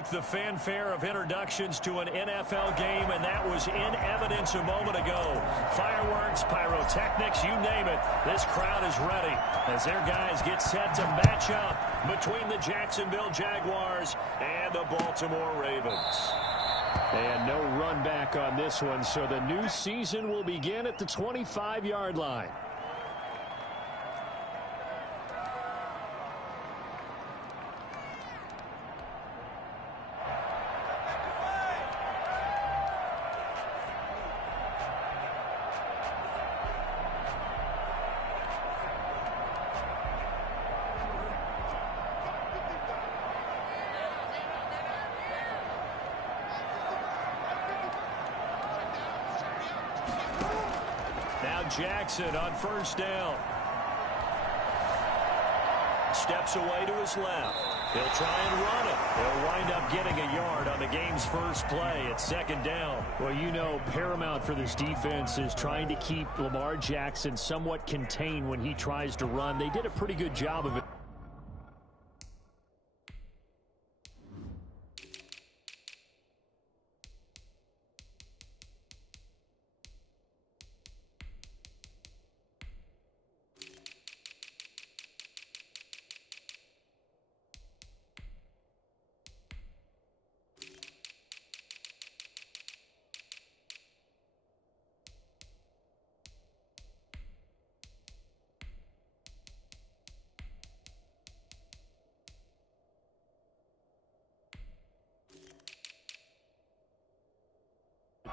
like the fanfare of introductions to an NFL game, and that was in evidence a moment ago. Fireworks, pyrotechnics, you name it. This crowd is ready as their guys get set to match up between the Jacksonville Jaguars and the Baltimore Ravens. And no run back on this one, so the new season will begin at the 25-yard line. Jackson on first down. Steps away to his left. He'll try and run it. He'll wind up getting a yard on the game's first play at second down. Well, you know, paramount for this defense is trying to keep Lamar Jackson somewhat contained when he tries to run. They did a pretty good job of it.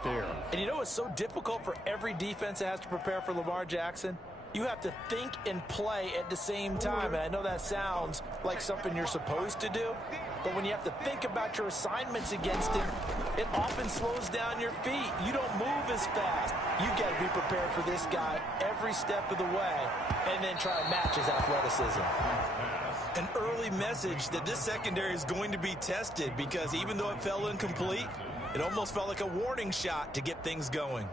There. And you know it's so difficult for every defense that has to prepare for Lamar Jackson? You have to think and play at the same time. And I know that sounds like something you're supposed to do, but when you have to think about your assignments against him, it often slows down your feet. You don't move as fast. You've got to be prepared for this guy every step of the way and then try and match his athleticism. An early message that this secondary is going to be tested, because even though it fell incomplete, it almost felt like a warning shot to get things going.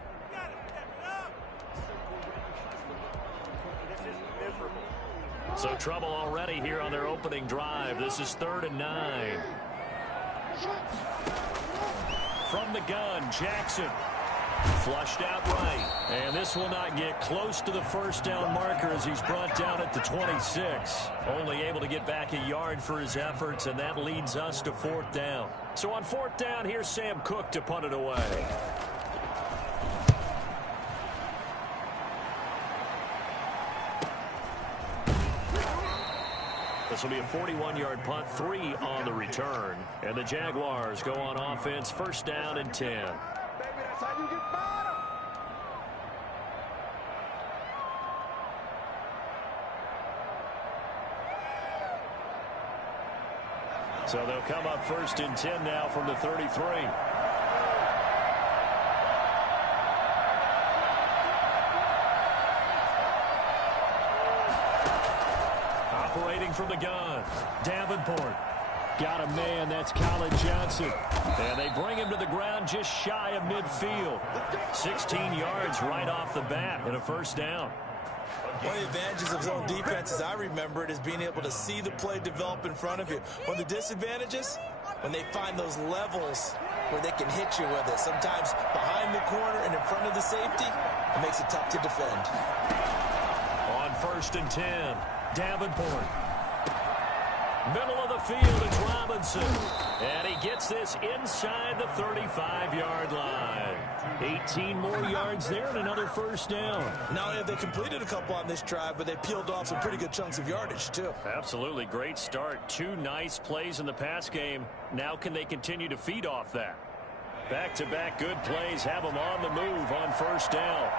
So trouble already here on their opening drive. This is 3rd and 9. From the gun, Jackson. Flushed out right. And this will not get close to the first down marker as he's brought down at the 26. Only able to get back a yard for his efforts, and that leads us to 4th down. So on 4th down, here's Sam Cook to punt it away. This will be a 41-yard punt, 3 on the return. And the Jaguars go on offense, 1st down and 10. So they'll come up 1st and 10 now from the 33. Operating from the gun, Davenport. Got a man, that's Colin Johnson. And they bring him to the ground just shy of midfield. 16 yards right off the bat and a 1st down. One of the advantages of zone defense, as I remember it, is being able to see the play develop in front of you. One of the disadvantages, when they find those levels where they can hit you with it. Sometimes behind the corner and in front of the safety, it makes it tough to defend. On 1st and 10, Davenport. Middle of the field, it's Robinson. And he gets this inside the 35-yard line. 18 more yards there and another 1st down. Not only have they completed a couple on this drive, but they peeled off some pretty good chunks of yardage, too. Absolutely. Great start. 2 nice plays in the pass game. Now can they continue to feed off that? Back-to-back good plays have them on the move on 1st down.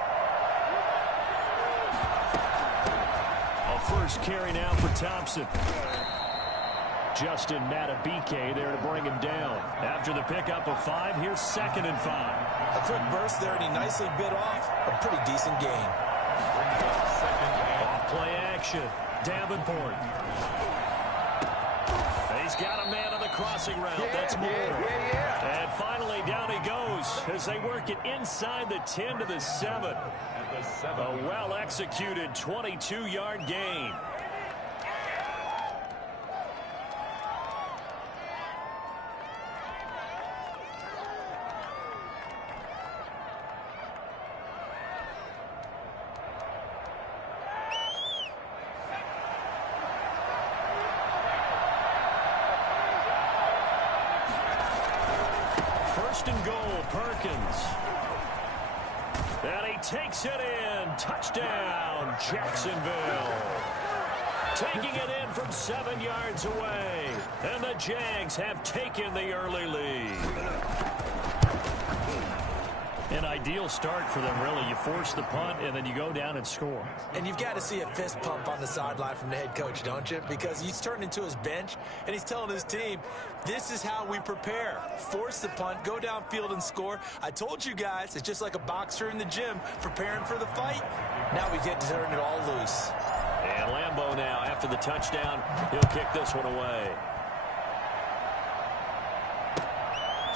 A first carry now for Thompson. Justin Matabike there to bring him down. After the pickup of 5, here's 2nd and 5. A quick burst there, and he nicely bit off a pretty decent gain. Off play action. Davenport. He's got a man on the crossing route. That's Moore. And finally, down he goes as they work it inside the 10 to the 7. A well-executed 22-yard gain. First and goal, Perkins. And he takes it in. Touchdown, Jacksonville. Taking it in from 7 yards away. And the Jags have taken the early lead. An ideal start for them, really. You force the punt, and then you go down and score. And you've got to see a fist pump on the sideline from the head coach, don't you? Because he's turned into his bench, and he's telling his team, this is how we prepare. Force the punt, go downfield and score. I told you guys, it's just like a boxer in the gym preparing for the fight. Now we get to turn it all loose. And Lambeau now, after the touchdown, he'll kick this one away.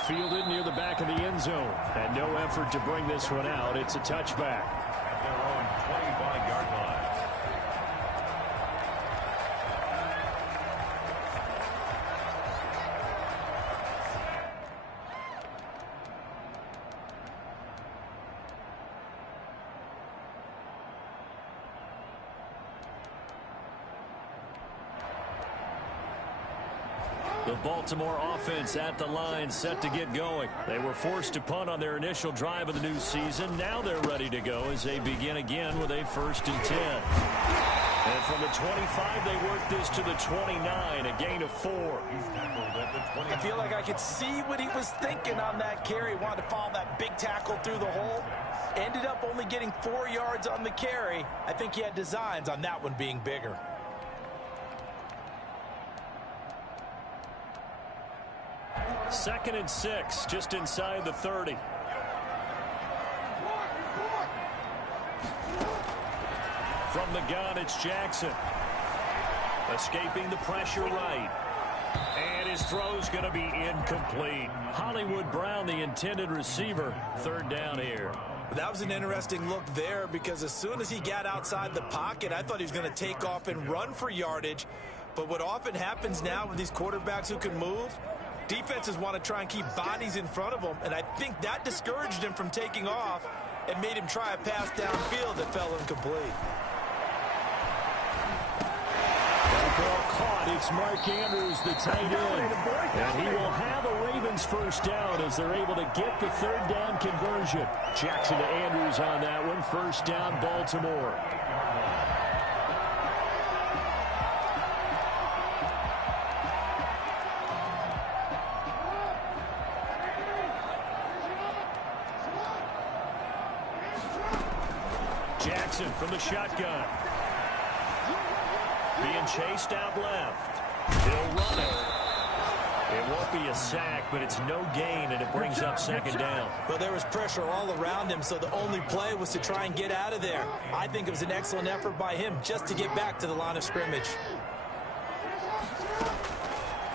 Fielded near the back of the end zone. And no effort to bring this one out. It's a touchback. At their own 25-yard line. The Baltimore offense at the line, set to get going. They were forced to punt on their initial drive of the new season. Now they're ready to go as they begin again with a 1st and 10. And from the 25, they work this to the 29, a gain of 4. I feel like I could see what he was thinking on that carry. Wanted to follow that big tackle through the hole. Ended up only getting 4 yards on the carry. I think he had designs on that one being bigger. Second and 6, just inside the 30. From the gun, it's Jackson. Escaping the pressure right. And his throw's going to be incomplete. Hollywood Brown, the intended receiver. 3rd down here. That was an interesting look there because as soon as he got outside the pocket, I thought he was going to take off and run for yardage. But what often happens now with these quarterbacks who can move, defenses want to try and keep bodies in front of them, and I think that discouraged him from taking off and made him try a pass downfield that fell incomplete. Ball caught. It's Mark Andrews, the tight end. And he will have a Ravens 1st down as they're able to get the 3rd down conversion. Jackson to Andrews on that one. 1st down, Baltimore. Jackson from the shotgun. Being chased out left. He'll run it. It won't be a sack, but it's no gain, and it brings up 2nd down. Well, there was pressure all around him, so the only play was to try and get out of there. I think it was an excellent effort by him just to get back to the line of scrimmage.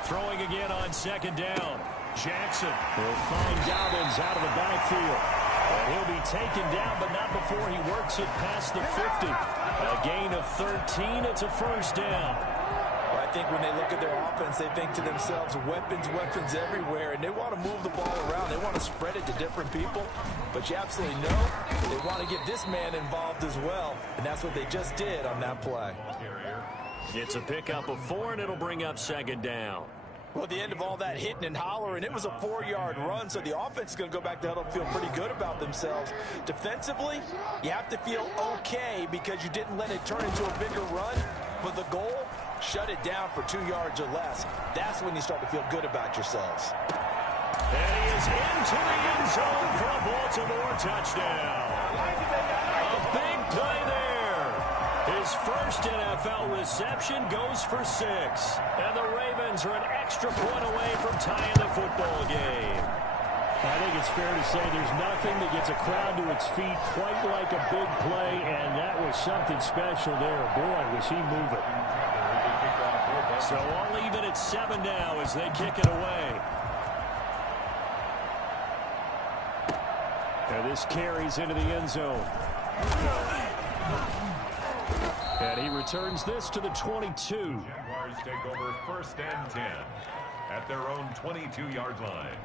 Throwing again on 2nd down. Jackson will find Dobbins out of the backfield. And he'll be taken down, but not before he works it past the 50. A gain of 13. It's a 1st down. Well, I think when they look at their offense, they think to themselves, weapons, weapons everywhere, and they want to move the ball around. They want to spread it to different people, but you absolutely know they want to get this man involved as well, and that's what they just did on that play. It's a pickup of 4, and it'll bring up 2nd down. Well, at the end of all that hitting and hollering, it was a 4-yard run, so the offense is going to go back to huddle and feel pretty good about themselves. Defensively, you have to feel okay because you didn't let it turn into a bigger run, but the goal, shut it down for 2 yards or less. That's when you start to feel good about yourselves. And he is into the end zone for a Baltimore touchdown. A big play there. His 1st NFL reception goes for 6. And the Ravens are an extra point away from tying the football game. I think it's fair to say there's nothing that gets a crowd to its feet quite like a big play, and that was something special there. Boy, was he moving. So I'll leave it at 7 now as they kick it away. And this carries into the end zone. And he returns this to the 22. Jaguars take over 1st and 10 at their own 22-yard line.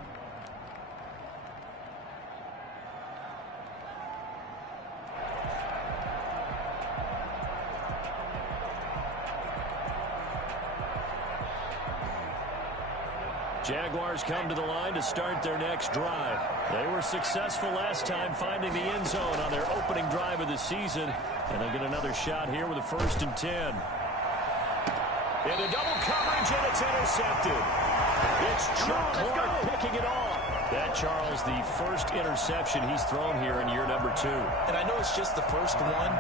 Jaguars come to the line to start their next drive. They were successful last time finding the end zone on their opening drive of the season. And they'll get another shot here with a 1st and 10. Into double coverage, and it's intercepted. It's Chuck Clark picking it off. That, Charles, the first interception he's thrown here in year number 2. And I know it's just the first one,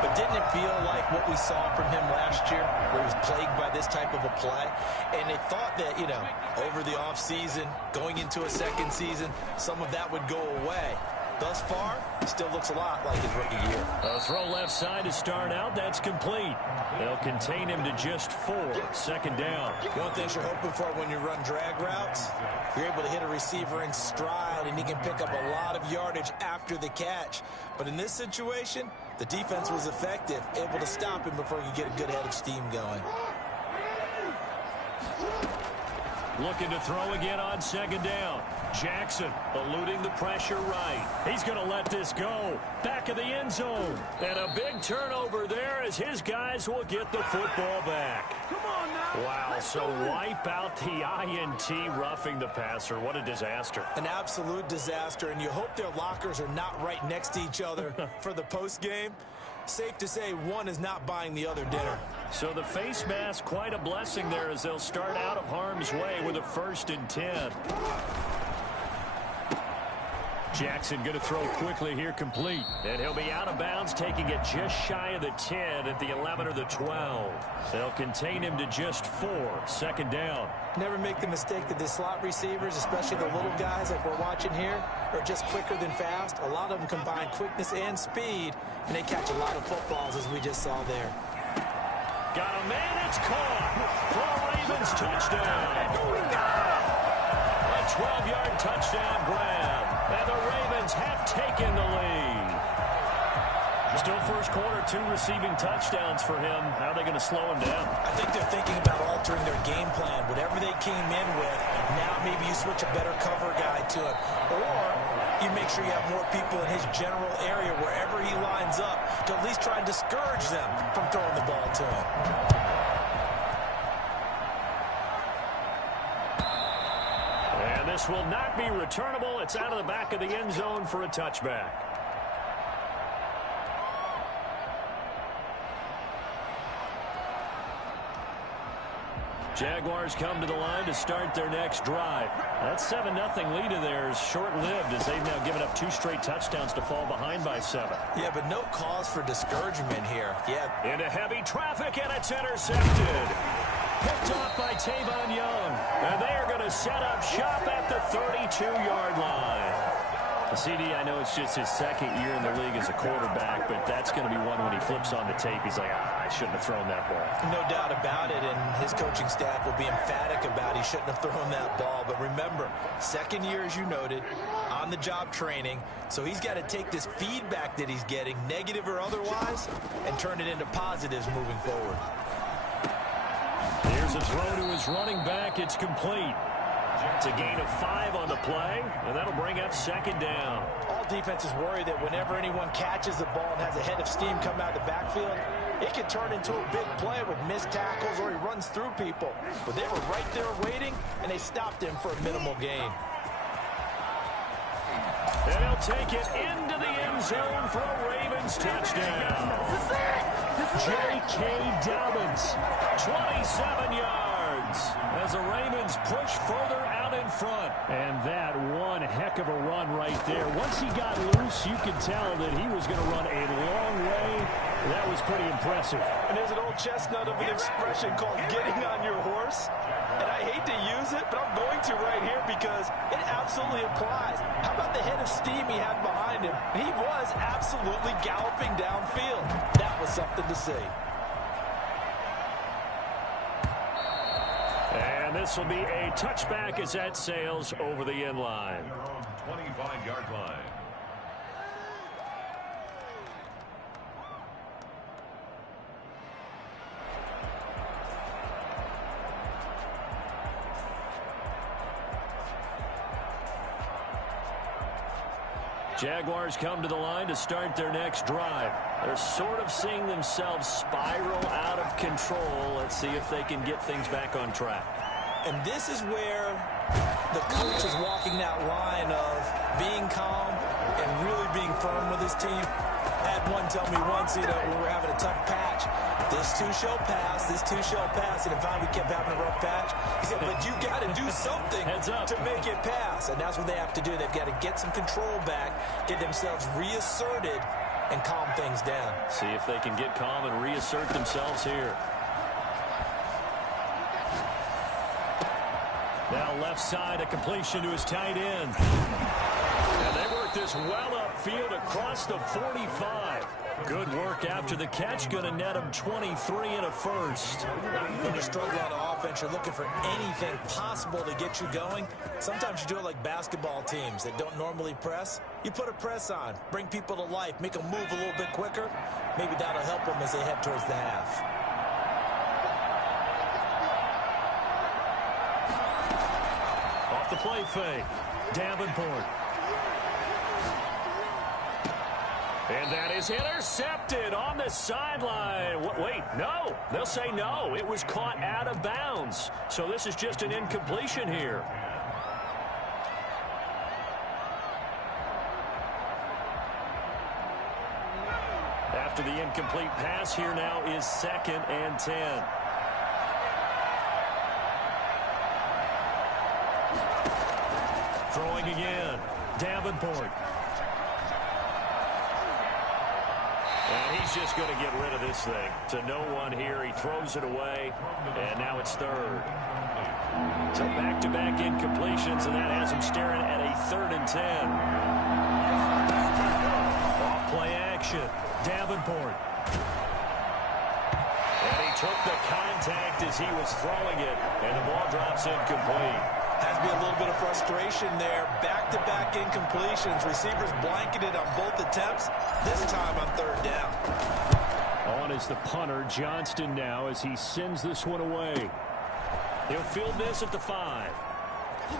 but didn't it feel like what we saw from him last year, where he was plagued by this type of a play? And they thought that, you know, over the offseason, going into a second season, some of that would go away. Thus far, still looks a lot like his rookie year. A throw left side to start out. That's complete. They'll contain him to just 4. 2nd down. One thing you're hoping for when you run drag routes, you're able to hit a receiver in stride, and he can pick up a lot of yardage after the catch. But in this situation, the defense was effective, able to stop him before he could get a good head of steam going. Looking to throw again on 2nd down. Jackson eluding the pressure right. He's going to let this go. Back of the end zone. And a big turnover there as his guys will get the football back. Come on now. Wow, so wipe out the INT, roughing the passer. What a disaster. An absolute disaster, and you hope their lockers are not right next to each other for the post game. Safe to say one is not buying the other dinner. So the face mask, quite a blessing there as they'll start out of harm's way with a 1st and 10. Jackson going to throw quickly here, complete. And he'll be out of bounds, taking it just shy of the 10 at the 11 or the 12. They'll contain him to just 4. 2nd down. Never make the mistake that the slot receivers, especially the little guys like we're watching here, are just quicker than fast. A lot of them combine quickness and speed, and they catch a lot of footballs, as we just saw there. Got a man, it's caught. For a Ravens touchdown. A 12-yard touchdown grab. And the Ravens have taken the lead. Still first quarter, 2 receiving touchdowns for him. How are they going to slow him down? I think they're thinking about altering their game plan. Whatever they came in with, now maybe you switch a better cover guy to it. Or you make sure you have more people in his general area wherever he lines up to at least try and discourage them from throwing the ball to him. And this will not be returnable. It's out of the back of the end zone for a touchback. Jaguars come to the line to start their next drive. That 7-0 lead of theirs short-lived as they've now given up 2 straight touchdowns to fall behind by 7. Yeah, but no cause for discouragement here. Yeah. Into heavy traffic, and it's intercepted. Picked off by Tavon Young. And they are going to set up shop at the 32-yard line. CD, I know it's just his 2nd year in the league as a quarterback, but that's going to be one when he flips on the tape. He's like, I shouldn't have thrown that ball. No doubt about it, and his coaching staff will be emphatic about he shouldn't have thrown that ball. But remember, 2nd year, as you noted, on-the-job training, so he's got to take this feedback that he's getting, negative or otherwise, and turn it into positives moving forward. Here's a throw to his running back. It's complete. It's a gain of 5 on the play, and that'll bring up 2nd down. All defenses worry that whenever anyone catches the ball and has a head of steam come out of the backfield, it can turn into a big play with missed tackles or he runs through people. But they were right there waiting, and they stopped him for a minimal gain. And he'll take it into the end zone for a Ravens touchdown. J.K. Dobbins, 27 yards, as the Ravens push further out in front. And that one heck of a run right there. Once he got loose, you could tell that he was going to run a long way. That was pretty impressive. And there's an old chestnut of an expression called getting on your horse. And I hate to use it, but I'm going to right here because it absolutely applies. How about the head of steam he had behind him? He was absolutely galloping downfield. That was something to see. And this will be a touchback as that sails over the end line. 25-yard line. Jaguars come to the line to start their next drive. They're sort of seeing themselves spiral out of control. Let's see if they can get things back on track. And this is where that line of being calm and really being firm with his team. I had one tell me once, we were having a tough patch. This too shall pass, this too shall pass. And finally we kept having a rough patch. He said, but you got to do something to make it pass. And that's what they have to do. They've got to get some control back, get themselves reasserted, and calm things down. See if they can get calm and reassert themselves here. Now left side, a completion to his tight end. And they work this well upfield across the 45. Good work after the catch. Going to net him 23 and a first. When you struggle on offense, you're looking for anything possible to get you going. Sometimes you do it like basketball teams that don't normally press. You put a press on, bring people to life, make them move a little bit quicker. Maybe that'll help them as they head towards the half. Off the play fake. Davenport. And that is intercepted on the sideline. Wait, no. They'll say no. It was caught out of bounds. So this is just an incompletion here. After the incomplete pass, here now is 2nd and 10. Throwing again. Davenport. And he's just going to get rid of this thing. To no one here. He throws it away. And now it's 3rd. So back-to-back incompletions, and that has him staring at a 3rd and 10. Off-play action. Davenport. And he took the contact as he was throwing it. And the ball drops incomplete. Has to be a little bit of frustration there. Back-to-back incompletions. Receivers blanketed on both attempts. This time on 3rd down. On is the punter, Johnston, now as he sends this one away. He'll field this at the 5. The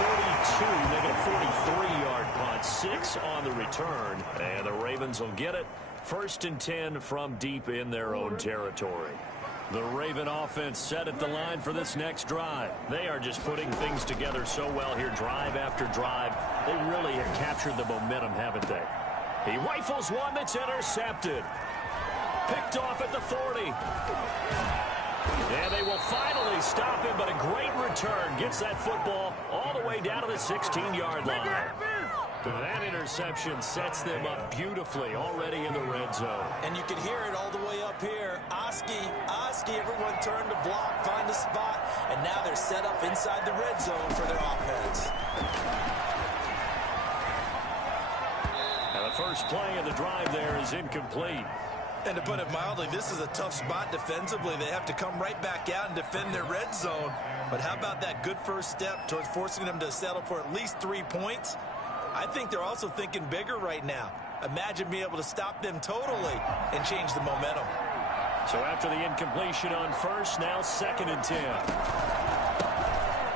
42, they get a 43-yard punt. 6 on the return. And the Ravens will get it. 1st and 10 from deep in their own territory. The Raven offense set at the line for this next drive. They are just putting things together so well here, drive after drive. They really have captured the momentum, haven't they? He rifles one that's intercepted. Picked off at the 40. And they will finally stop him, but a great return. Gets that football all the way down to the 16-yard line. That interception sets them up beautifully already in the red zone. And you can hear it all the way up here. Oski, everyone turned to block, find a spot, and now they're set up inside the red zone for their offense. Now the first play of the drive there is incomplete. And to put it mildly, this is a tough spot defensively. They have to come right back out and defend their red zone. But how about that good first step towards forcing them to settle for at least 3 points? I think they're also thinking bigger right now. Imagine being able to stop them totally and change the momentum. So after the incompletion on 1st, now 2nd and 10.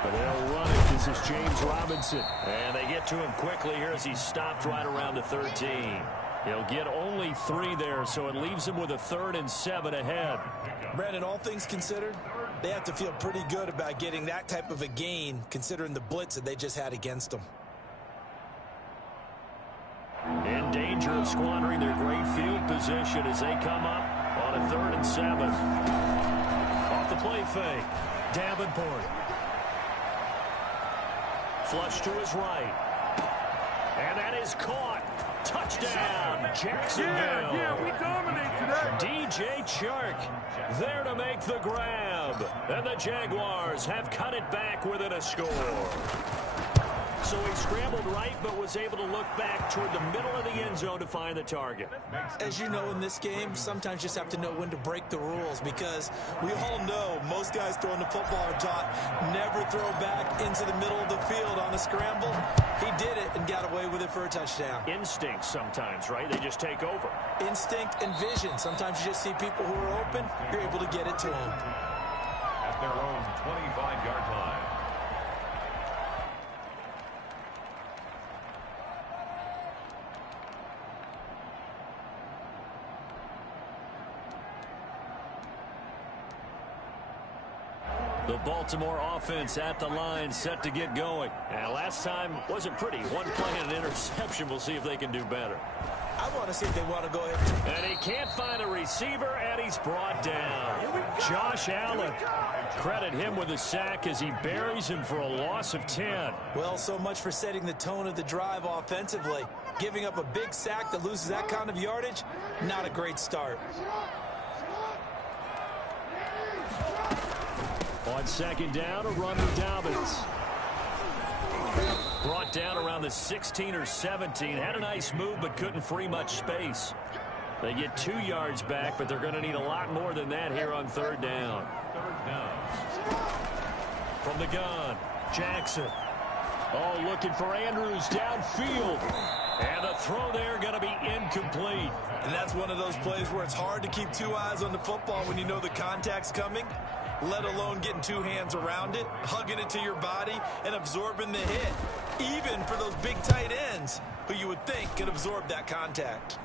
But they'll run it. This is James Robinson. And they get to him quickly here as he's stopped right around the 13. He'll get only 3 there, so it leaves him with a 3rd and 7 ahead. Brandon, all things considered, they have to feel pretty good about getting that type of a gain, considering the blitz that they just had against them. In danger of squandering their great field position as they come up on a 3rd and 7. Off the play fake. Davenport. Flush to his right. And that is caught. Touchdown, Jacksonville. Yeah, we dominate today. DJ Chark there to make the grab. And the Jaguars have cut it back within a score. So he scrambled right, but was able to look back toward the middle of the end zone to find the target. As you know, in this game, sometimes you just have to know when to break the rules, because we all know most guys throwing the football are taught never throw back into the middle of the field on a scramble. He did it and got away with it for a touchdown. Instinct sometimes, right? They just take over. Instinct and vision. Sometimes you just see people who are open, you're able to get it to them. At their own 25-yard line. The The Baltimore offense at the line, set to get going. And last time wasn't pretty. One play and an interception. We'll see if they can do better. I want to see if they want to go ahead. And he can't find a receiver, and he's brought down. Josh Allen. Credit him with a sack as he buries him for a loss of 10. Well, so much for setting the tone of the drive offensively. Giving up a big sack that loses that kind of yardage, not a great start. On second down, a run to Dobbins. Brought down around the 16 or 17. Had a nice move, but couldn't free much space. They get 2 yards back, but they're going to need a lot more than that here on third down. From the gun, Jackson. Oh, looking for Andrews downfield. And the throw there going to be incomplete. And that's one of those plays where it's hard to keep 2 eyes on the football when you know the contact's coming, let alone getting 2 hands around it, hugging it to your body, and absorbing the hit. Even for those big tight ends who you would think could absorb that contact.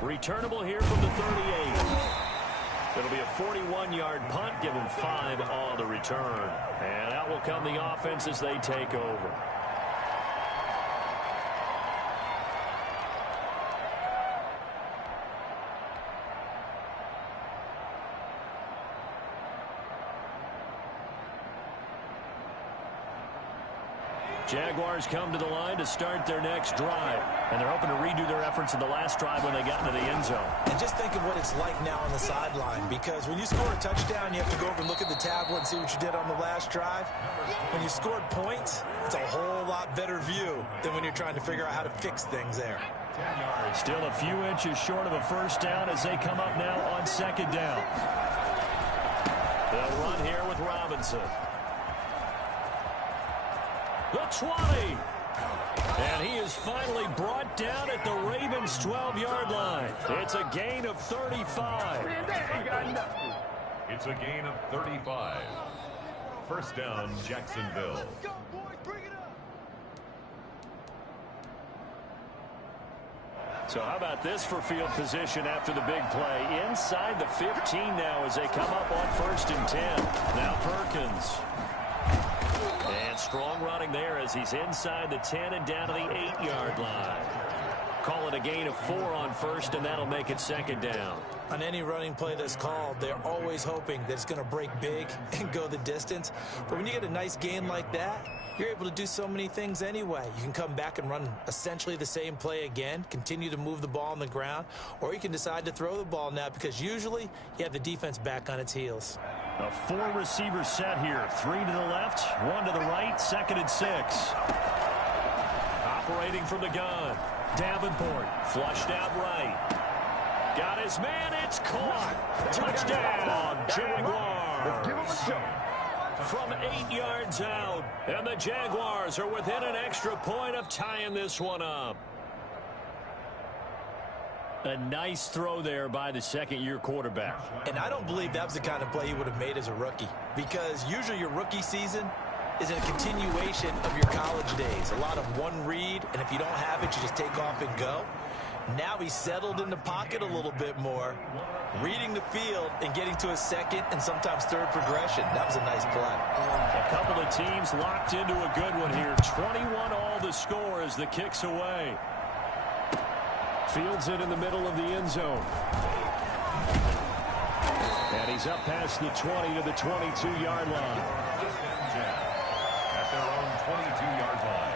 Returnable here from the 38. It'll be a 41-yard punt. Give them 5 on the return. And out will come the offense as they take over. Jaguars come to the line to start their next drive. And they're hoping to redo their efforts in the last drive when they got into the end zone. And just think of what it's like now on the sideline, because when you score a touchdown, you have to go over and look at the tablet and see what you did on the last drive. When you scored points, it's a whole lot better view than when you're trying to figure out how to fix things there. Still a few inches short of a first down as they come up now on second down. They'll run here with Robinson. The 20. And he is finally brought down at the Ravens' 12-yard line. It's a gain of 35. It's a gain of 35. First down, Jacksonville. So how about this for field position after the big play? Inside the 15 now as they come up on 1st and 10. Now Perkins. And strong running there as he's inside the 10 and down to the 8-yard line. Call it a gain of 4 on 1st, and that'll make it 2nd down. On any running play that's called, they're always hoping that it's going to break big and go the distance. But when you get a nice gain like that, you're able to do so many things anyway. You can come back and run essentially the same play again, continue to move the ball on the ground, or you can decide to throw the ball now because usually you have the defense back on its heels. A 4-receiver set here. 3 to the left, 1 to the right, 2nd and 6. Operating from the gun. Davenport flushed out right. Got his man. It's caught. Touchdown, Jaguars. Let's give him a show. From 8 yards out. And the Jaguars are within an extra point of tying this one up. A nice throw there by the second-year quarterback. And I don't believe that was the kind of play he would have made as a rookie, because usually your rookie season is in a continuation of your college days. A lot of one read, and if you don't have it, you just take off and go. Now he's settled in the pocket a little bit more, reading the field and getting to a second and sometimes third progression. That was a nice play. A couple of teams locked into a good one here. 21 all the score as the kick's away. Fields it in the middle of the end zone. And he's up past the 20 to the 22-yard line. At their own 22-yard line.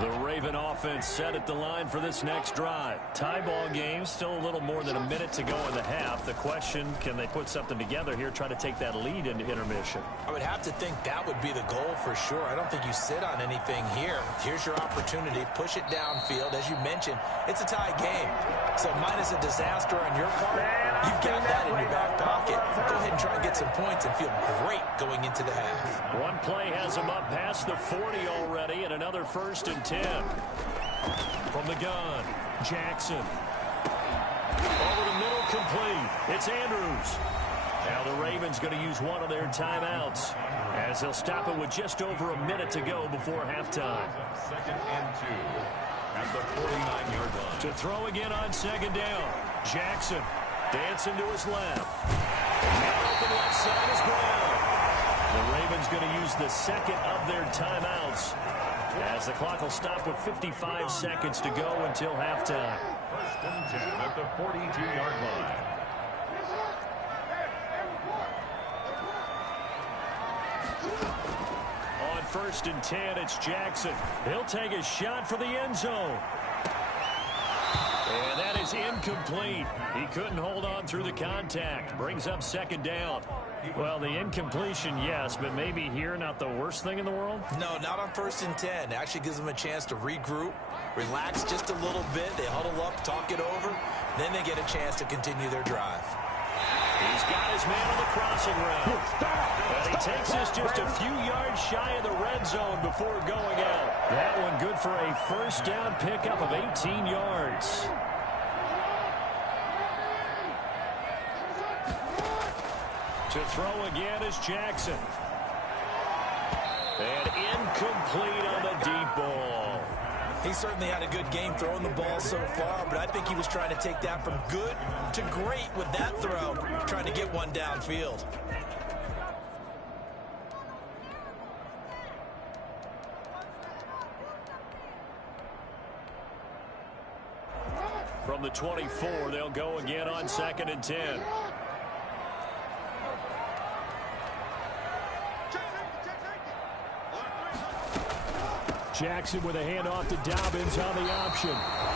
The Raven offense set at the line for this next drive. Tie ball game, still a little more than a minute to go in the half. The question, can they put something together here, try to take that lead into intermission? I would have to think that would be the goal for sure. I don't think you sit on anything here. Here's your opportunity. Push it downfield. As you mentioned, it's a tie game. So minus a disaster on your part, you've got that in your back pocket. Go ahead and try and get some points and feel great going into the half. One play has him up past the 40 already, and another 1st and 10. From the gun, Jackson. Over the middle, complete. It's Andrews. Now the Ravens going to use one of their timeouts as they'll stop it with just over a minute to go before halftime. 2nd and 2. at the 49-yard line. To throw again on second down. Jackson dancing to his left. Open left side is Brown. The Ravens going to use the second of their timeouts as the clock will stop with 55 seconds to go until halftime. First and 10 at the 42-yard line. On first and 10, it's Jackson. He'll take a shot for the end zone. And that is incomplete. He couldn't hold on through the contact. Brings up second down. Well, the incompletion, yes, but maybe here not the worst thing in the world? No, not on first and 10. Actually gives them a chance to regroup, relax just a little bit. They huddle up, talk it over. Then they get a chance to continue their drive. He's got his man on the crossing route. And he takes us just a few yards shy of the red zone before going out. That one good for a first down pickup of 18 yards. To throw again is Jackson. And incomplete on the deep ball. He certainly had a good game throwing the ball so far, but I think he was trying to take that from good to great with that throw, trying to get one downfield. From the 24, they'll go again on second and 10. Jackson with a handoff to Dobbins on the option.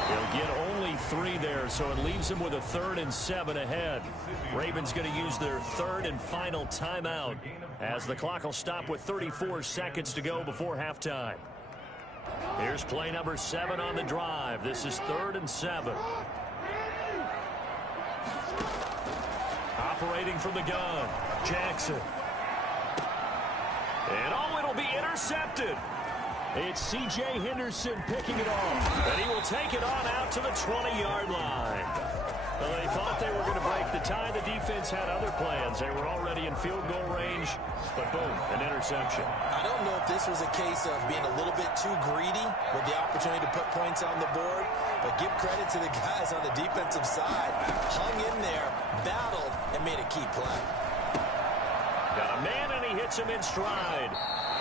He'll get only 3 there, so it leaves him with a 3rd and 7 ahead. Ravens going to use their 3rd and final timeout as the clock will stop with 34 seconds to go before halftime. Here's play number 7 on the drive. This is 3rd and 7. Operating from the gun, Jackson. And oh, it'll be intercepted. It's C.J. Henderson picking it off. And he will take it on out to the 20-yard line. Well, they thought they were going to break the tie. The defense had other plans. They were already in field goal range. But boom, an interception. I don't know if this was a case of being a little bit too greedy with the opportunity to put points on the board. But give credit to the guys on the defensive side. Hung in there, battled, and made a key play. Got a man, and he hits him in stride.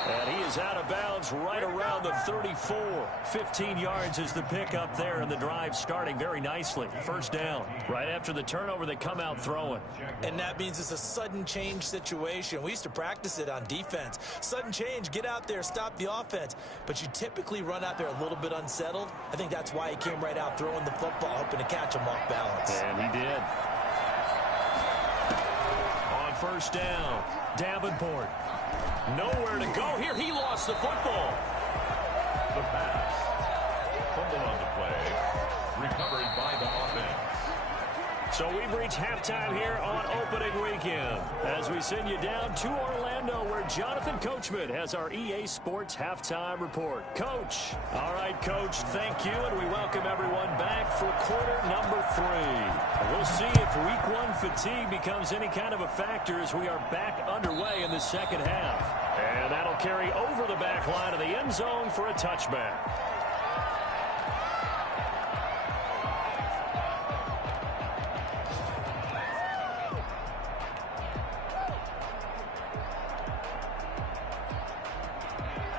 And he is out of bounds right around the 34. 15 yards is the pickup there, and the drive starting very nicely. First down. Right after the turnover, they come out throwing. And that means it's a sudden change situation. We used to practice it on defense. Sudden change, get out there, stop the offense. But you typically run out there a little bit unsettled. I think that's why he came right out throwing the football, hoping to catch him off balance. And he did. On first down, Davenport. Nowhere to go here. He lost the football. The pass. Fumble on the play. Recovered by the offense. So we've reached halftime here on opening weekend as we send you down to Orlando where Jonathan Coachman has our EA Sports halftime report. Coach. All right, Coach, thank you, and we welcome everyone back for quarter number 3. And we'll see if week 1 fatigue becomes any kind of a factor as we are back underway in the second half. And that'll carry over the back line of the end zone for a touchback.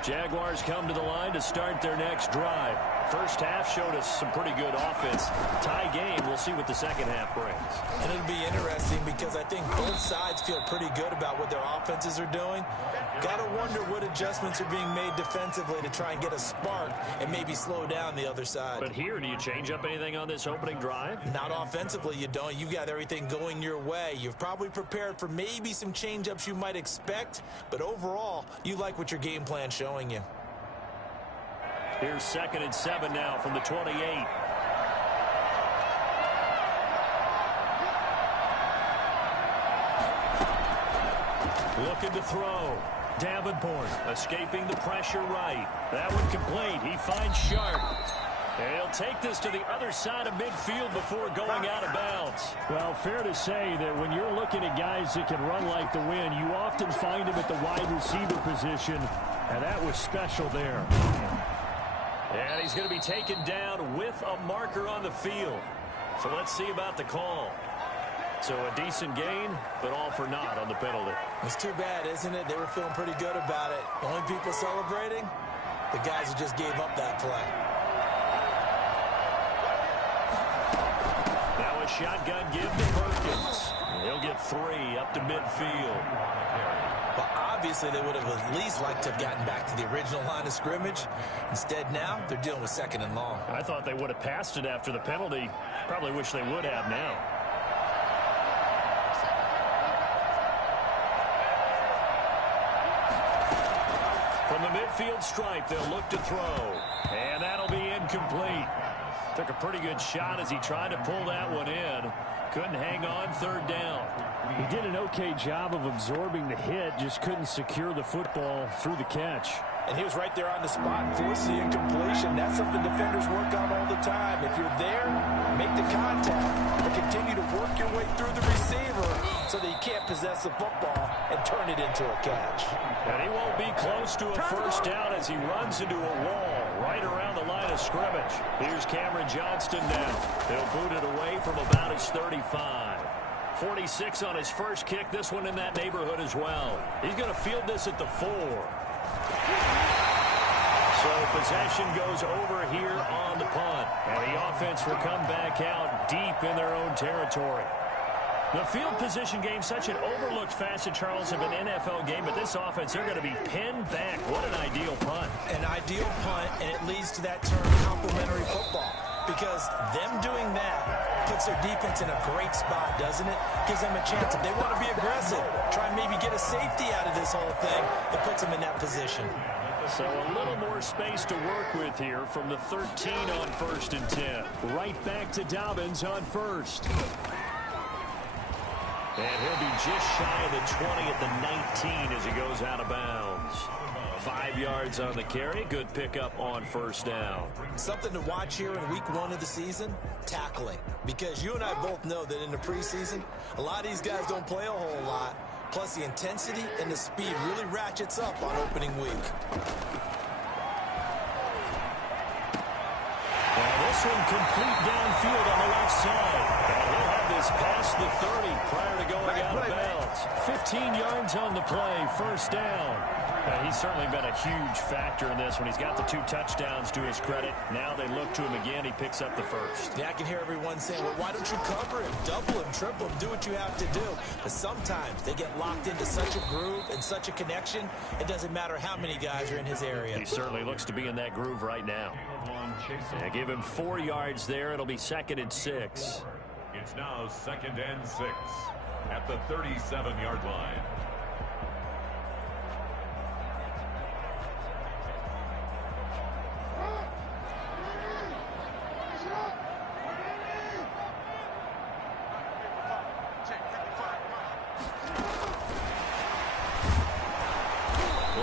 Jaguars come to the line to start their next drive. First half showed us some pretty good offense. Tie game, we'll see what the second half brings. And it'll be interesting because I think both sides feel pretty good about what their offenses are doing. Got to wonder what adjustments are being made defensively to try and get a spark and maybe slow down the other side. But here, do you change up anything on this opening drive? Not offensively, you don't. You got everything going your way. You've probably prepared for maybe some change-ups you might expect, but overall, you like what your game plan's showing you. Here's 2nd and 7 now from the 28. Looking to throw. Davenport escaping the pressure right. That one complete. He finds Sharp. And he'll take this to the other side of midfield before going out of bounds. Well, fair to say that when you're looking at guys that can run like the wind, you often find them at the wide receiver position, and that was special there. And he's going to be taken down with a marker on the field. So let's see about the call. So a decent gain, but all for naught on the penalty. It's too bad, isn't it? They were feeling pretty good about it. The only people celebrating, the guys who just gave up that play. Now a shotgun give to Perkins. He'll get 3 up to midfield. Well, obviously they would have at least liked to have gotten back to the original line of scrimmage. Instead now, they're dealing with 2nd and long. I thought they would have passed it after the penalty. Probably wish they would have now. From the midfield stripe, they'll look to throw. And that'll be incomplete. Took a pretty good shot as he tried to pull that one in. Couldn't hang on 3rd down. He did an okay job of absorbing the hit, just couldn't secure the football through the catch. And he was right there on the spot, forced the incompletion. That's something defenders work on all the time. If you're there, make the contact, but continue to work your way through the receiver so that you can't possess the football and turn it into a catch. And he won't be close to a first down as he runs into a wall right around the line of scrimmage. Here's Cameron Johnston now. He'll boot it away from about his 35. 46 on his first kick. This one in that neighborhood as well. He's going to field this at the 4. So possession goes over here on the punt. And the offense will come back out deep in their own territory. The field position game, such an overlooked facet, Charles, of an NFL game. But this offense, they're going to be pinned back. What an ideal punt. An ideal punt, and it leads to that term complementary football. Because them doing that puts their defense in a great spot, doesn't it? Gives them a chance. If they want to be aggressive, try and maybe get a safety out of this whole thing, it puts them in that position. So a little more space to work with here from the 13 on 1st and 10. Right back to Dobbins on 1st. And he'll be just shy of the 20 at the 19 as he goes out of bounds. 5 yards on the carry. Good pickup on 1st down. Something to watch here in week 1 of the season, tackling. Because you and I both know that in the preseason, a lot of these guys don't play a whole lot. Plus the intensity and the speed really ratchets up on opening week. And this one complete downfield on the left side. And he'll have this past the 30 prior to going out of bounds. 15 yards on the play, 1st down. He's certainly been a huge factor in this when he's got the 2 touchdowns to his credit. Now they look to him again. He picks up the 1st. Yeah, I can hear everyone saying, well, why don't you cover him, double him, triple him, do what you have to do. But sometimes they get locked into such a groove and such a connection, it doesn't matter how many guys are in his area. He certainly looks to be in that groove right now. Yeah, give him 4 yards there. It'll be 2nd and 6. It's now 2nd and 6 at the 37-yard line.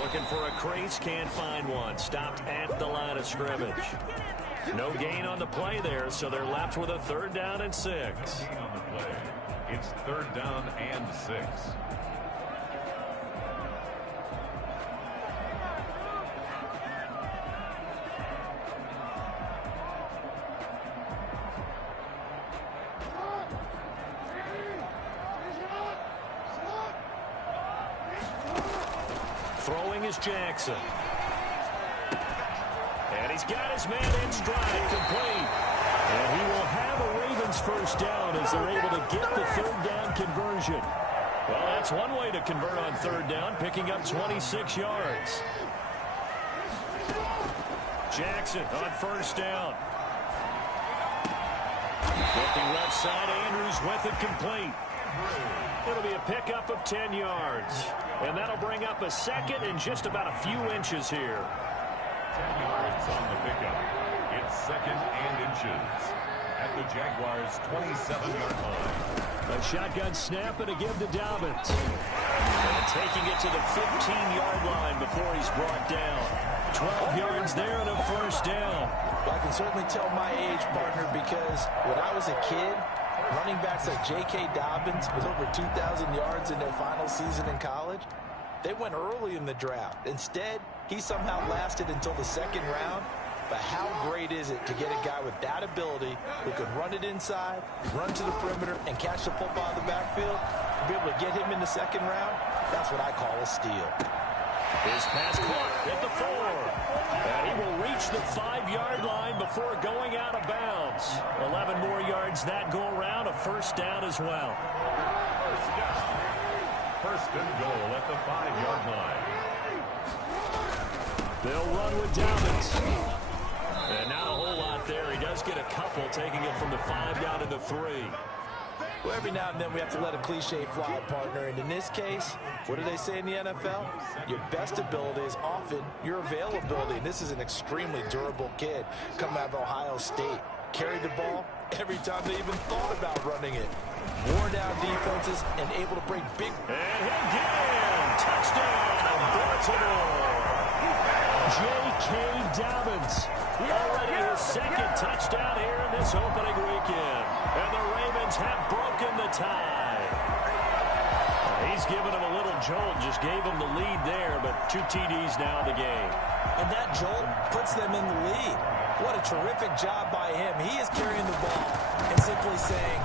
Looking for a crease, can't find one. Stopped at the line of scrimmage. No gain on the play there, so they're left with a 3rd down and 6. On the play, it's 3rd down and 6. Throwing is Jackson. And he's got his man in stride, complete. And he will have a Ravens 1st down as they're able to get the 3rd down conversion. Well, that's one way to convert on 3rd down, picking up 26 yards. Jackson on 1st down. Looking left side, Andrews with it complete. It'll be a pickup of 10 yards. And that'll bring up a 2nd and just about a few inches here. 10 yards on the pickup. It's 2nd and inches at the Jaguars' 27-yard line. A shotgun snap and a give to Dobbins. And taking it to the 15-yard line before he's brought down. 12 yards there and a 1st down. Well, I can certainly tell my age, partner, because when I was a kid, running backs like J.K. Dobbins with over 2,000 yards in their final season in college, they went early in the draft. Instead, he somehow lasted until the 2nd round. but how great is it to get a guy with that ability who can run it inside, run to the perimeter, and catch the football in the backfield, and be able to get him in the second round? That's what I call a steal. His pass caught at the 4. And he will reach the 5-yard line before going out of bounds. 11 more yards that go around, a first down as well. First and goal at the 5-yard line. They'll run with Dobbins. And not a whole lot there. He does get a couple, taking it from the 5 down to the 3. Well, every now and then we have to let a cliche fly, partner. And in this case, what do they say in the NFL? Your best ability is often your availability. And this is an extremely durable kid coming out of Ohio State. Carried the ball every time they even thought about running it. Wore down defenses and able to break big. And again, touchdown, Baltimore. J.K. Dobbins, already his second touchdown here in this opening weekend. And the Ravens have broken the tie. He's given him a little jolt, just gave him the lead there, but 2 TDs now in the game. And that jolt puts them in the lead. What a terrific job by him. He is carrying the ball and simply saying,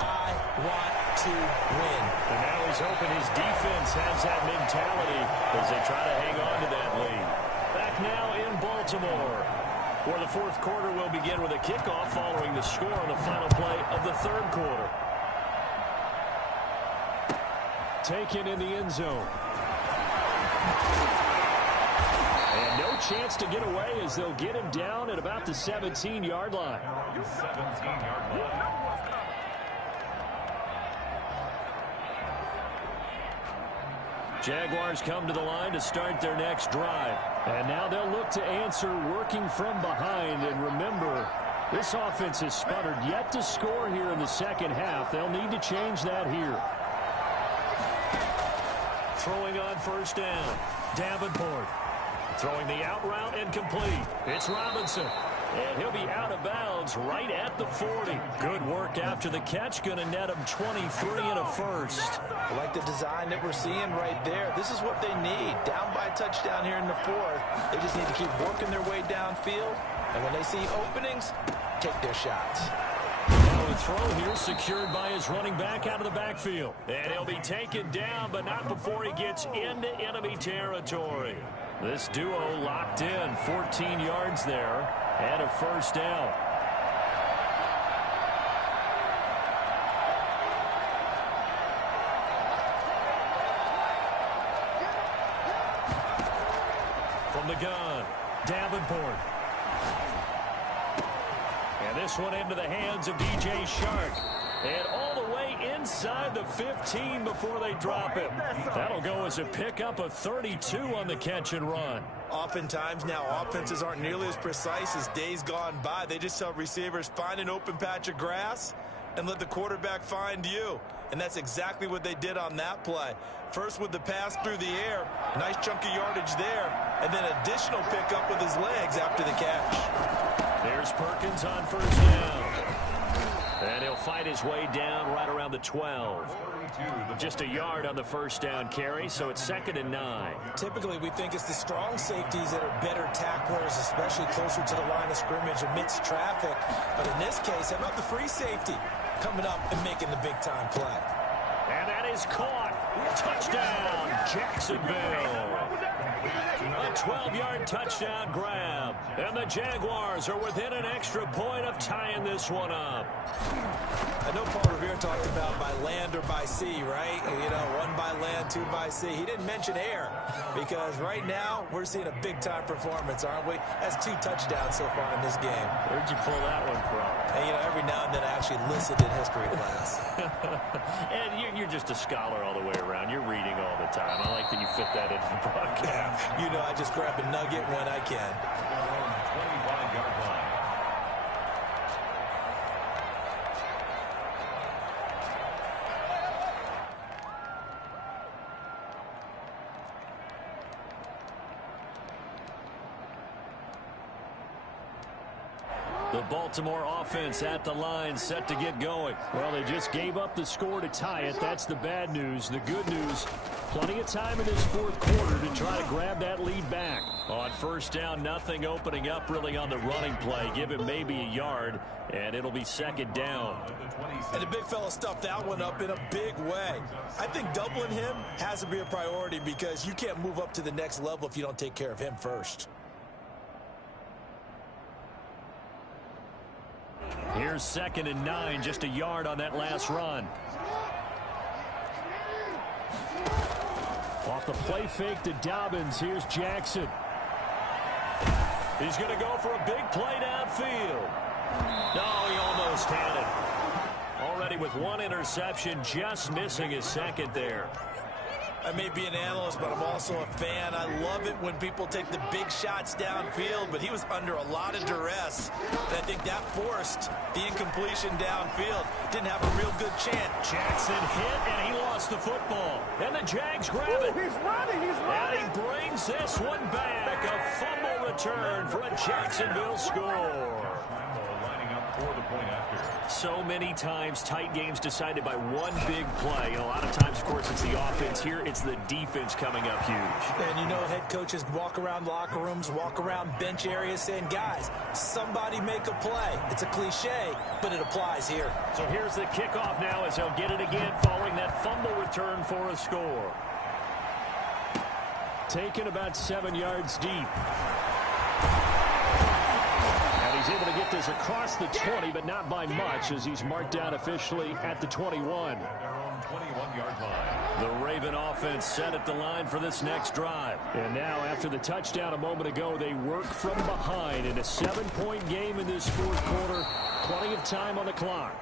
I want to win. And now he's hoping his defense has that mentality as they try to hang on to that lead. Back now in Baltimore, where the fourth quarter will begin with a kickoff following the score on the final play of the third quarter. Taken in the end zone. And no chance to get away as they'll get him down at about the 17-yard line. 17-yard line. Jaguars come to the line to start their next drive. And now they'll look to answer working from behind. And remember, this offense has sputtered yet to score here in the second half. They'll need to change that here. Throwing on first down, Davenport. Throwing the out route and complete. It's Robinson. And he'll be out of bounds right at the 40. Good work after the catch. Going to net him 23 and a first. I like the design that we're seeing right there. This is what they need. Down by a touchdown here in the fourth. They just need to keep working their way downfield. And when they see openings, take their shots. Now a throw here secured by his running back out of the backfield. And he'll be taken down, but not before he gets into enemy territory. This duo locked in, 14 yards there, and a first down. From the gun, Davenport. And this one into the hands of DJ Shark. And all the way inside the 15 before they drop him. That'll go as a pickup of 32 on the catch and run. Oftentimes now offenses aren't nearly as precise as days gone by. They just tell receivers, find an open patch of grass and let the quarterback find you. And that's exactly what they did on that play. First with the pass through the air, nice chunk of yardage there, and then additional pickup with his legs after the catch. There's Perkins on first down. And he'll fight his way down right around the 12. Just a yard on the first down carry, so it's 2nd and 9. Typically, we think it's the strong safeties that are better tacklers, especially closer to the line of scrimmage amidst traffic. But in this case, how about the free safety coming up and making the big-time play? And that is caught. Touchdown, Jacksonville. A 12-yard touchdown grab. And the Jaguars are within an extra point of tying this one up. I know Paul Revere talked about by land or by sea, right? You know, 1 by land, 2 by sea. He didn't mention air because right now we're seeing a big-time performance, aren't we? That's 2 touchdowns so far in this game. Where'd you pull that one from? And, you know, every now and then I actually listened in history class. And you're just a scholar all the way around. You're reading all the time. I like that you fit that into the broadcast. You know, I just grab a nugget when I can. 25-yard line. The Baltimore offense at the line, set to get going. Well, they just gave up the score to tie it. That's the bad news. The good news, plenty of time in this fourth quarter to try to grab that lead back. On first down, nothing opening up really on the running play. Give him maybe a yard, and it'll be second down. And the big fella stuffed that one up in a big way. I think doubling him has to be a priority because you can't move up to the next level if you don't take care of him first. Here's 2nd and 9, just a yard on that last run. Off the play fake to Dobbins, here's Jackson. He's going to go for a big play downfield. No, he almost had it. Already with one interception, just missing his second there. I may be an analyst, but I'm also a fan. I love it when people take the big shots downfield, but he was under a lot of duress. And I think that forced the incompletion downfield. Didn't have a real good chance. Jackson hit, and he lost the football. And the Jags grab it. He's running. And he brings this one back. A fumble return for a Jacksonville score. So many times tight games decided by one big play. And a lot of times, of course, it's the offense. Here, it's the defense coming up huge. And you know, head coaches walk around locker rooms, walk around bench areas saying, guys, somebody make a play. It's a cliche, but it applies here. So here's the kickoff now as they'll get it again following that fumble return for a score. Taken about 7 yards deep. He's able to get this across the 20, but not by much as he's marked down officially at the 21. The Raven offense set at the line for this next drive. And now after the touchdown a moment ago, they work from behind in a 7-point game in this fourth quarter. Plenty of time on the clock.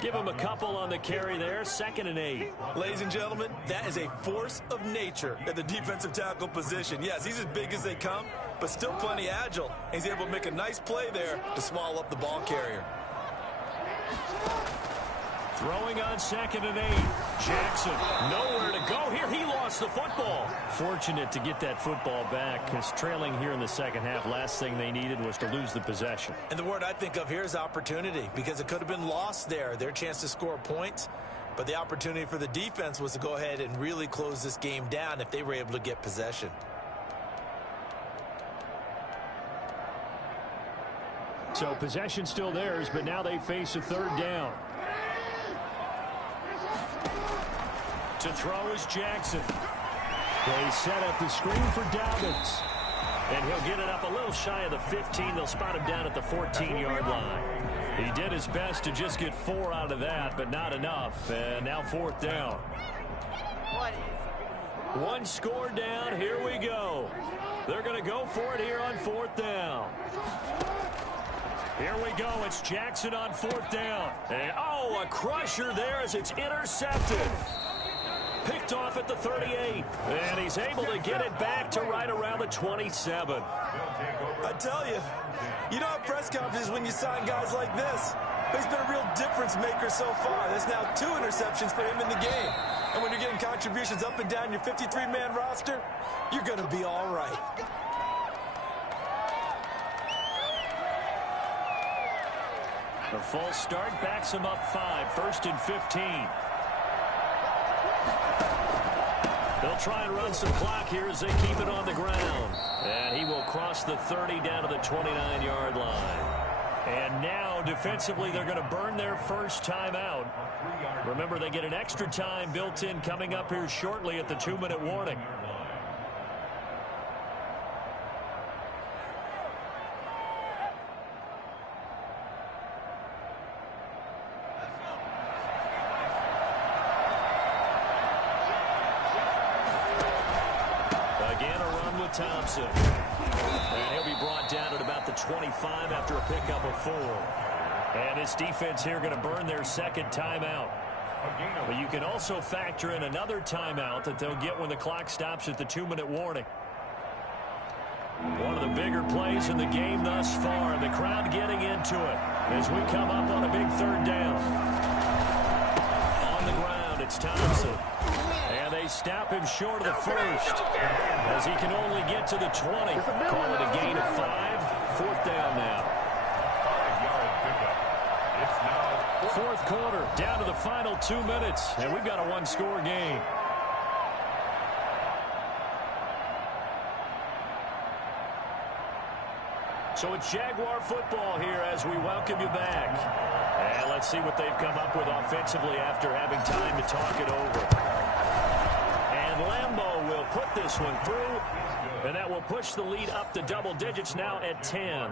Give him a couple on the carry there. 2nd and 8. Ladies and gentlemen, that is a force of nature at the defensive tackle position. Yes, he's as big as they come, but still plenty agile. He's able to make a nice play there to swallow up the ball carrier. Throwing on 2nd and 8. Jackson, nowhere to go here. He lost the football. Fortunate to get that football back because trailing here in the second half, last thing they needed was to lose the possession. And the word I think of here is opportunity because it could have been lost there. Their chance to score points, but the opportunity for the defense was to go ahead and really close this game down if they were able to get possession. So possession still theirs, but now they face a 3rd down. To throw is Jackson. They set up the screen for Dobbins. And he'll get it up a little shy of the 15. They'll spot him down at the 14-yard line. He did his best to just get 4 out of that, but not enough. And now 4th down. One score down. Here we go. They're going to go for it here on 4th down. Here we go. It's Jackson on 4th down. And, oh, a crusher there as it's intercepted. Picked off at the 38. And he's able to get it back to right around the 27. I tell you, you don't have press conferences when you sign guys like this. He's been a real difference maker so far. There's now 2 interceptions for him in the game. And when you're getting contributions up and down your 53-man roster, you're going to be all right. A false start backs him up 5. 1st and 15. They'll try and run some clock here as they keep it on the ground. And he will cross the 30 down to the 29-yard line. And now, defensively, they're going to burn their first timeout. Remember, they get an extra time built in coming up here shortly at the 2-minute warning. Thompson. And he'll be brought down at about the 25 after a pickup of 4. And this defense here going to burn their 2nd timeout. But you can also factor in another timeout that they'll get when the clock stops at the 2-minute warning. One of the bigger plays in the game thus far, and the crowd getting into it as we come up on a big 3rd down. On the ground, it's Thompson. And they stop him short of the 1st as he can only get to the 20. Call it a gain of 5. 4th down now. quarter, down to the final 2 minutes, and we've got a one-score game. So it's Jaguar football here as we welcome you back. And let's see what they've come up with offensively after having time to talk it over. And Lambeau will put this one through, and that will push the lead up to double digits now at 10.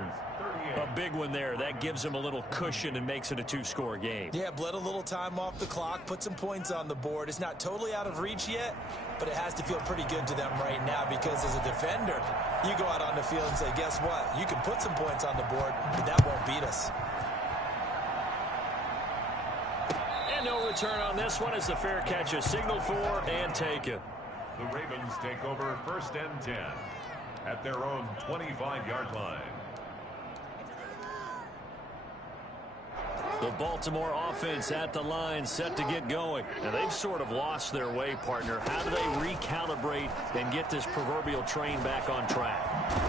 A big one there. That gives them a little cushion and makes it a two-score game. Yeah, bled a little time off the clock, put some points on the board. It's not totally out of reach yet, but it has to feel pretty good to them right now because as a defender, you go out on the field and say, guess what? You can put some points on the board, but that won't beat us. And no return on this one as the fair catch is signaled for and taken. The Ravens take over 1st and 10 at their own 25-yard line. The Baltimore offense at the line set to get going. Now they've sort of lost their way, partner. How do they recalibrate and get this proverbial train back on track?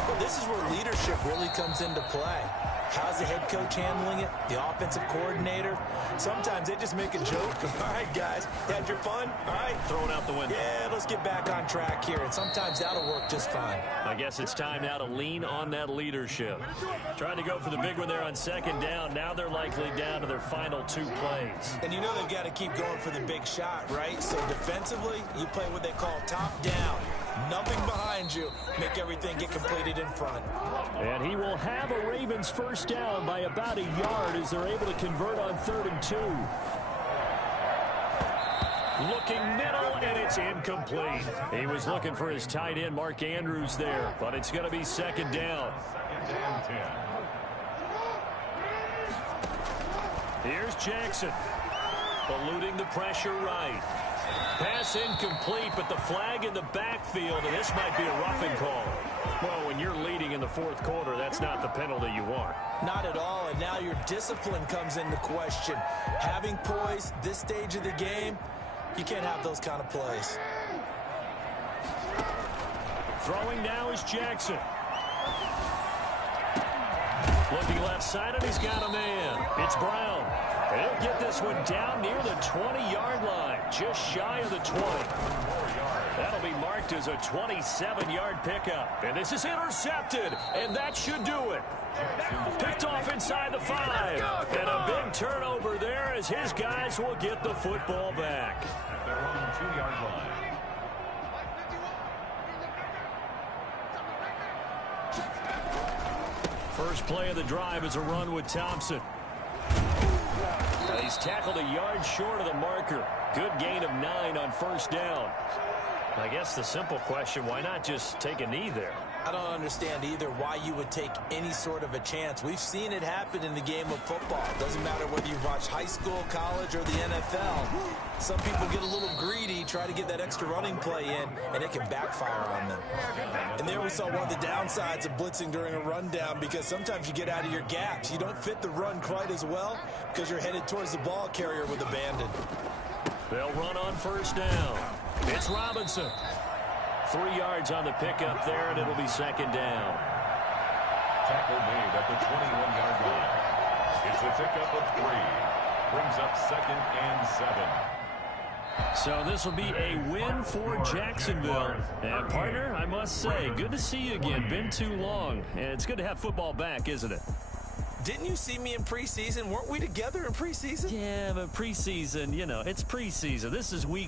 Well, this is where leadership really comes into play. How's the head coach handling it? The offensive coordinator? Sometimes they just make a joke. All right, guys, had your fun? All right. Throw it out the window. Yeah, let's get back on track here. And sometimes that'll work just fine. I guess it's time now to lean on that leadership. Trying to go for the big one there on 2nd down. Now they're likely down to their final 2 plays. And you know they've got to keep going for the big shot, right? So defensively, you play what they call top down. Nothing behind you. Make everything get completed in front. And he will have a Ravens first down by about a yard as they're able to convert on 3rd and 2. Looking middle, and it's incomplete. He was looking for his tight end, Mark Andrews, there, but it's going to be 2nd down. 2nd and 10. Here's Jackson, eluding the pressure right. Pass incomplete, but the flag in the backfield, and this might be a roughing call. Well, when you're leading in the 4th quarter, that's not the penalty you want. Not at all, and now your discipline comes into question. Having poise this stage of the game, you can't have those kind of plays. Throwing now is Jackson. Looking left side, and he's got a man. It's Brown. He'll get this one down near the 20-yard line, just shy of the 20. That'll be marked as a 27-yard pickup. And this is intercepted, and that should do it. Picked off inside the 5. And a big turnover there as his guys will get the football back. At their own 2-yard line. First play of the drive is a run with Thompson. He's tackled a yard short of the marker. Good gain of 9 on 1st down. I guess the simple question, why not just take a knee there? I don't understand either why you would take any sort of a chance. We've seen it happen in the game of football. It doesn't matter whether you've watched high school, college, or the NFL. Some people get a little greedy, try to get that extra running play in, and it can backfire on them. And there we saw one of the downsides of blitzing during a rundown because sometimes you get out of your gaps. You don't fit the run quite as well because you're headed towards the ball carrier with abandon. They'll run on 1st down. It's Robinson. 3 yards on the pickup there, and it'll be 2nd down. Tackle made at the 21-yard line. It's a pickup of 3. Brings up 2nd and 7. So this will be a win for Jacksonville. And partner, I must say, good to see you again. Been too long. And it's good to have football back, isn't it? Didn't you see me in preseason? Weren't we together in preseason? Yeah, but preseason, you know, it's preseason. This is week